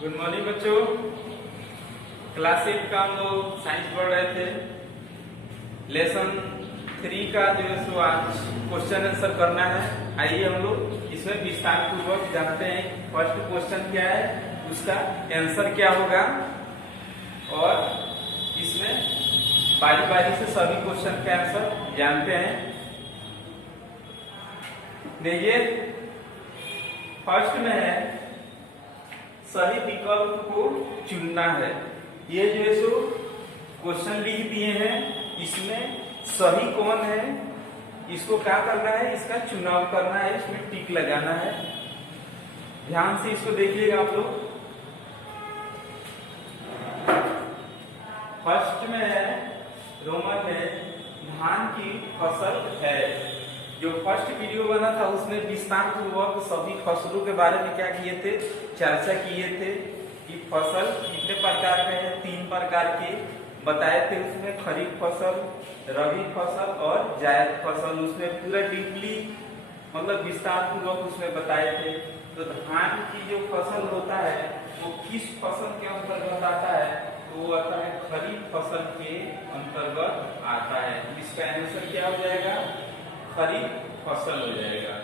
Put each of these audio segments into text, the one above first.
Good morning बच्चों। Class 8 का हम लोग साइंस पढ़ रहे थे। लेसन 3 का जो है सो आज क्वेश्चन आंसर करना है। आइए हम लोग इसमें विस्तार पूर्वक जानते हैं फर्स्ट क्वेश्चन क्या है, उसका आंसर क्या होगा, और इसमें बारी बारी से सभी क्वेश्चन का आंसर जानते हैं। देखिए फर्स्ट में है सही विकल्प को चुनना है। ये जो है सो क्वेश्चन लिख दिए हैं, इसमें सही कौन है इसको क्या करना है, इसका चुनाव करना है, इसमें टिक लगाना है। ध्यान से इसको देखिएगा आप लोग। फर्स्ट में है रोमन में धान की फसल है। जो फर्स्ट वीडियो बना था उसमें विस्तार पूर्वक सभी फसलों के बारे में क्या किए थे, चर्चा किए थे कि फसल कितने प्रकार के हैं, 3 प्रकार के बताए थे। उसमें खरीफ फसल, रबी फसल और जायद फसल, उसमें पूरा डीपली मतलब विस्तार पूर्वक उसमें बताए थे। तो धान की जो फसल होता है वो किस फसल के अंतर्गत आता है, तो वो आता है खरीफ फसल के अंतर्गत आता है। इसका आंसर क्या हो जाएगा, खरीफ फसल हो जाएगा।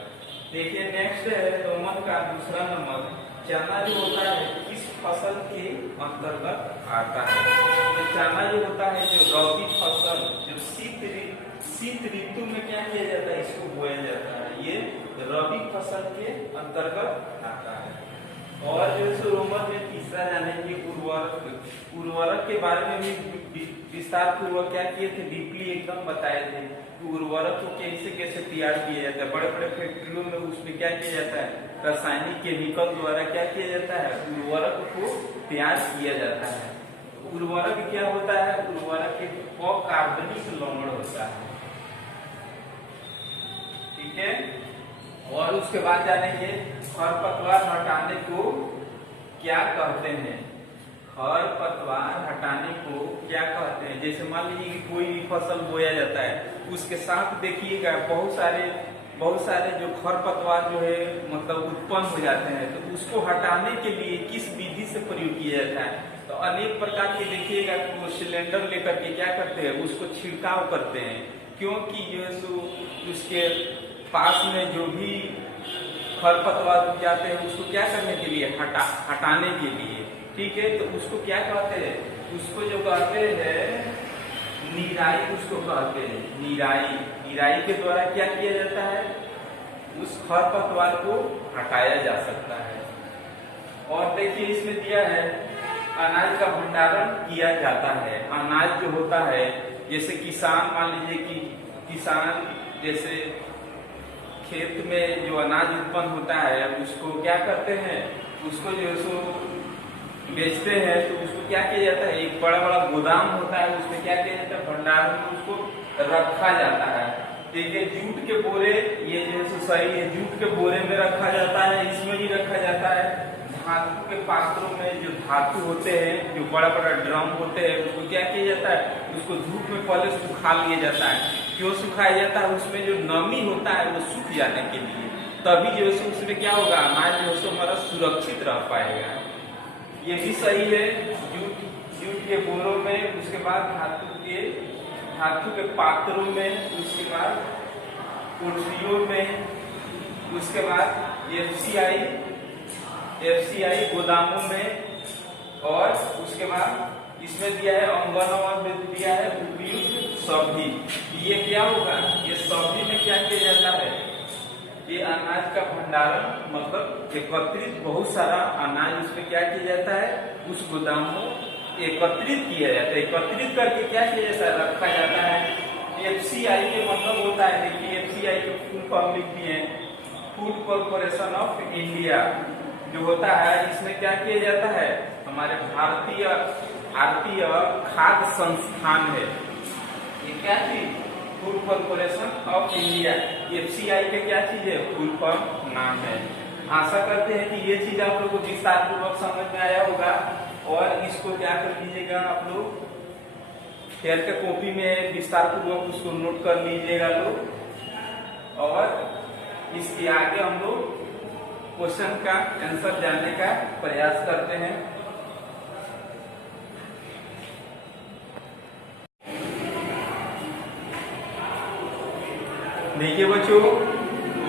देखिए नेक्स्ट है रोमन का दूसरा नंबर, चना जो होता है किस फसल के अंतर्गत आता है। तो चना जो होता है जो रबी फसल, जो शीत ऋतु में क्या किया जाता है, इसको बोया जाता है, ये रबी फसल के अंतर्गत आता है। और जो है रोमन में तीसरा जानेंगे उर्वरक के बारे में भी विस्तार पूर्वक क्या किए थे, डीपली एकदम बताए थे कि उर्वरक को कैसे कैसे तैयार किया जाता है। बड़े बड़े फैक्ट्रियों में उसमें क्या किया जाता है, रासायनिक केमिकल द्वारा क्या किया जाता है, उर्वरक को तैयार किया जाता है। उर्वरक क्या होता है, उर्वरक एक अकार्बनिक लवण होता है, ठीक है। और उसके बाद जानेंगे खरपतवार हटाने को क्या कहते हैं। खरपतवार हटाने को क्या कहते हैं, जैसे मान लीजिए कि कोई भी फसल बोया जाता है, उसके साथ देखिएगा बहुत सारे जो खरपतवार जो है मतलब उत्पन्न हो जाते हैं, तो उसको हटाने के लिए किस विधि से प्रयोग किया जाता है। तो अनेक प्रकार के देखिएगा तो सिलेंडर लेकर के क्या करते हैं, उसको छिड़काव करते हैं, क्योंकि जो है सो उसके पास में जो भी खरपतवार उग जाते हैं उसको क्या करने के लिए, हटाने के लिए, ठीक है। तो उसको क्या कहते हैं, उसको जो कहते हैं निराई, उसको कहते हैं निराई। निराई के द्वारा क्या किया जाता है, उस खरपतवार को हटाया जा सकता है। और देखिए इसमें दिया है अनाज का भंडारण किया जाता है। अनाज जो होता है जैसे किसान, मान लीजिए कि किसान जैसे खेत में जो अनाज उत्पन्न होता है उसको क्या करते हैं, उसको जो सो बेचते हैं, तो उसको क्या किया जाता है, एक बड़ा बड़ा गोदाम होता है, उसमें क्या किया जाता है, भंडारण में उसको रखा जाता है। देखिए जूट के बोरे, ये जो सही है, जूट के बोरे में रखा जाता है, इसमें भी रखा जाता है। धातु के पात्रों में जो धातु होते हैं, जो बड़ा बड़ा ड्रम होते हैं, उसको क्या किया जाता है, उसको धूप में पहले सुखा लिया जाता है। क्यों सुखाया जाता है, उसमें जो नमी होता है वो सूख जाने के लिए, तभी जो है उसमें क्या होगा, अनाज जो है हमारा सुरक्षित रह पाएगा। ये भी सही है, जूट के बोरों में, उसके बाद धातु के पात्रों में, उसके बाद कोठरियों में, उसके बाद एफसीआई गोदामों में, और उसके बाद इसमें दिया है अंगनवाड़ी में दिया है उपयुक्त सभी। ये क्या होगा, ये सभी में क्या किया जाता है, ये अनाज का भंडारण मतलब एकत्रित, बहुत सारा अनाज उसमें क्या किया जाता है, उस गोदाम में एकत्रित किया जाता है। एकत्रित करके क्या किया जाता है, रखा जाता है। एफसीआई के मतलब होता है, देखिए एफसीआई के फुल फॉर्म लिख दिए, फूड कॉर्पोरेशन ऑफ इंडिया जो होता है, इसमें क्या किया जाता है, हमारे भारतीय खाद्य संस्थान है। ये क्या चीज, food corporation of India. FCI के क्या चीज है, फुल फॉर्म नाम है। आशा करते हैं कि ये चीज आप लोग को विस्तार पूर्वक समझ में आया होगा। और इसको क्या कर लीजिएगा आप लोग, फेयर के कॉपी में विस्तार पूर्वक उसको नोट कर लीजिएगा लोग। और इसके आगे हम लोग क्वेश्चन का आंसर जानने का प्रयास करते हैं। देखिए बच्चों,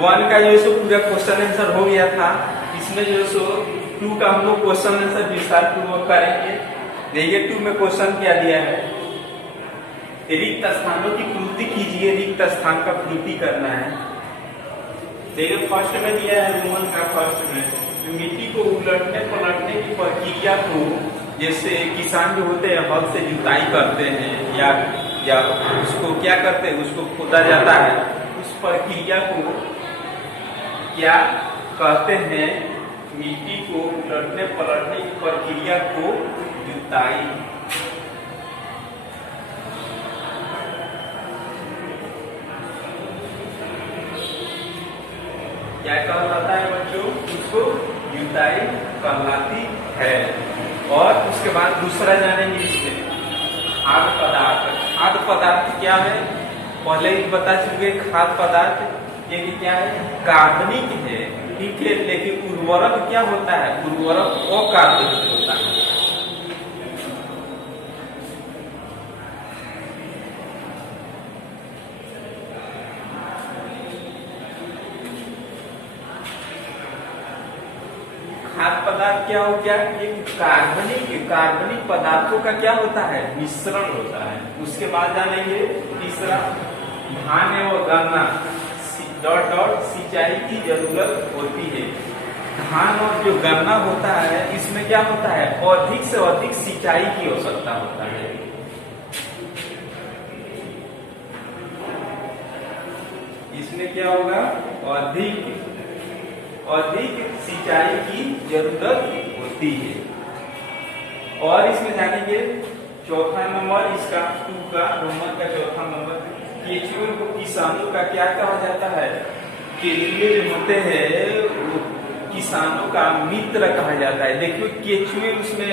1 का जो है सो पूरा क्वेश्चन आंसर हो गया था। इसमें जो है सो 2 का हम लोग क्वेश्चन आंसर विस्तार पूर्वक करेंगे। देखिए 2 में क्वेश्चन क्या दिया है, रिक्त स्थानों की पूर्ति कीजिए, रिक्त स्थान का पूर्ति करना है। देखिए फर्स्ट में दिया है रोमन का फर्स्ट में मिट्टी को उलटने पलटने की प्रक्रिया को, जैसे किसान जो होते हैं हल से जुताई करते हैं या उसको क्या करते हैं, उसको खोदा जाता है, उस प्रक्रिया को क्या कहते हैं? मिट्टी को उलटने पलटने की प्रक्रिया को जुताई। क्या कहलाता है बच्चों? उसको जुताई कहलाती है। और उसके बाद दूसरा जानेंगे इसमें खाद्य पदार्थ। खाद्य पदार्थ क्या है? पहले ही बता चुके, खाद्य पदार्थ ये क्या है? कार्बनिक है, ठीक है। लेकिन उर्वरक क्या होता है? उर्वरक अकार्बनिक होता है। खाद्य पदार्थ क्या हो गया? एक कार्बनिक पदार्थों का क्या होता है? मिश्रण होता है। उसके बाद जानेंगे तीसरा, धान एवं गन्ना डॉट डॉट सिंचाई की जरूरत होती है। धान और जो गन्ना होता है इसमें क्या होता है? अधिक से अधिक सिंचाई की आवश्यकता होता है। इसमें क्या होगा? अधिक सिंचाई की जरूरत होती है। और इसमें जानेंगे चौथा नंबर, इसका 2 का रोमन का चौथा नंबर, केचुए को किसानों का क्या कहा जाता है? केचुए जो होते हैं वो किसानों का मित्र कहा जाता है। देखिए केचुए उसमें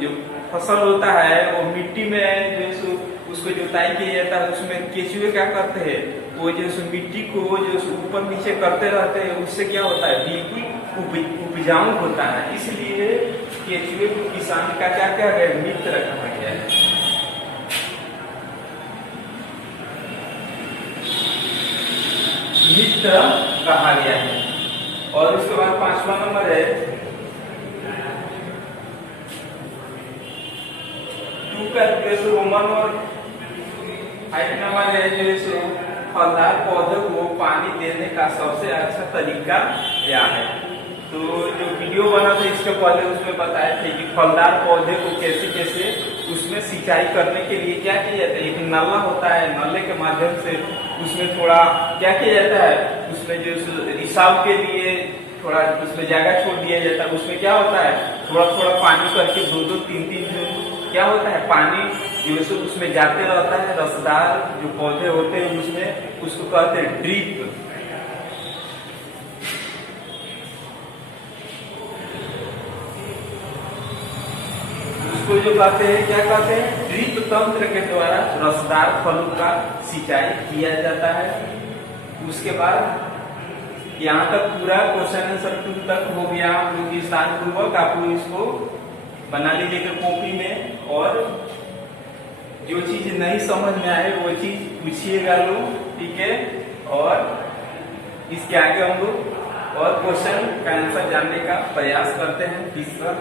जो फसल होता है वो मिट्टी में जो उसको जुताई किया जाता है, उसमें केचुए क्या करते हैं? वो जो मिट्टी को जो ऊपर नीचे करते रहते हैं, उससे क्या होता है? बिल्कुल उपजाऊ होता है। इसलिए केचुए को किसान का क्या कहा गया? मित्र कहा गया है। मित्र कहा गया है। और उसके बाद 5वां नंबर है 2 का रोमन और 5 नंबर है जो फलदार पौधे को पानी देने का सबसे अच्छा तरीका क्या है? तो जो वीडियो बना था इसके पहले उसमें बताए थे कि फलदार पौधे को कैसे उसमें सिंचाई करने के लिए क्या किया जाता है? एक नल्ला होता है, नल्ले के माध्यम से उसमें थोड़ा क्या किया जाता है? उसमें जो रिसाव के लिए थोड़ा उसमें जगह छोड़ दिया जाता है। उसमें क्या होता है? थोड़ा थोड़ा पानी करके 2-2, 3-3 क्या होता है? पानी जो है उसमें जाते रहता है। रसदार जो पौधे होते हैं उसमें, उसको कहते हैं ड्रिप। उसको जो कहते हैं, क्या कहते हैं? ड्रिप तंत्र के द्वारा रसदार फलों का सिंचाई किया जाता है। उसके बाद यहाँ तक पूरा क्वेश्चन आंसर 2 तक हो गया। आप लोग विस्तार पूर्वक आप लोग इसको बना लीजिएगा कॉपी में, और जो चीज नहीं समझ में आए वो चीज पूछिएगा लोग, ठीक है। और इसके आगे हम लोग और क्वेश्चन का आंसर जानने का प्रयास करते हैं। तीसरा